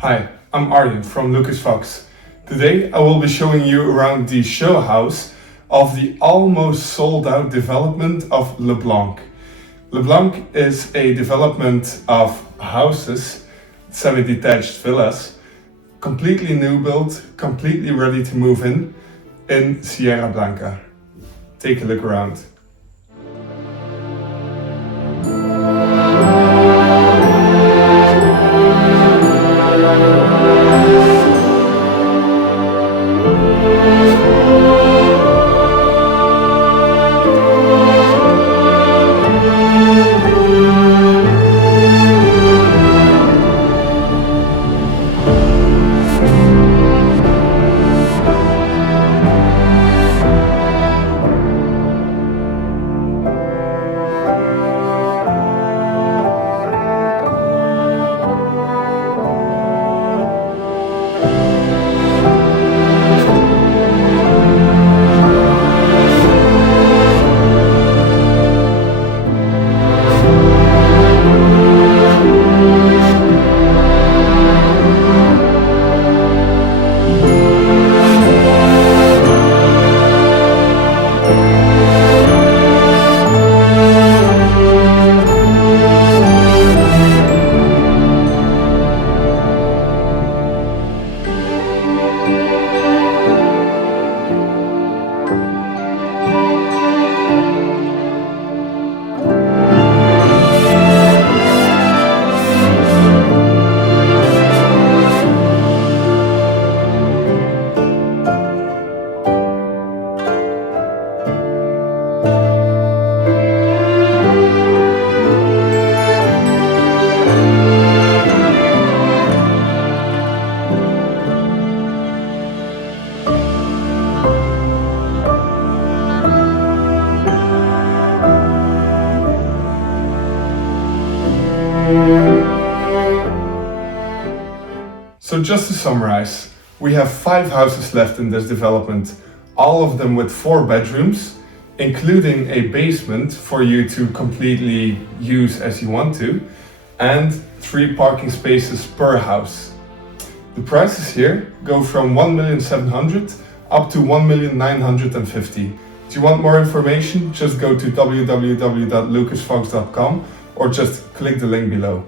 Hi, I'm Arjen from Lucas Fox. Today I will be showing you around the show house of the almost sold out development of Blanc. Blanc is a development of houses, semi-detached villas, completely new built, completely ready to move in Sierra Blanca. Take a look around. So just to summarize, we have 5 houses left in this development, all of them with 4 bedrooms, including a basement for you to completely use as you want to, and 3 parking spaces per house. The prices here go from 1,700,000 up to 1,950,000. Do you want more information? Just go to www.lucasfox.com or just click the link below.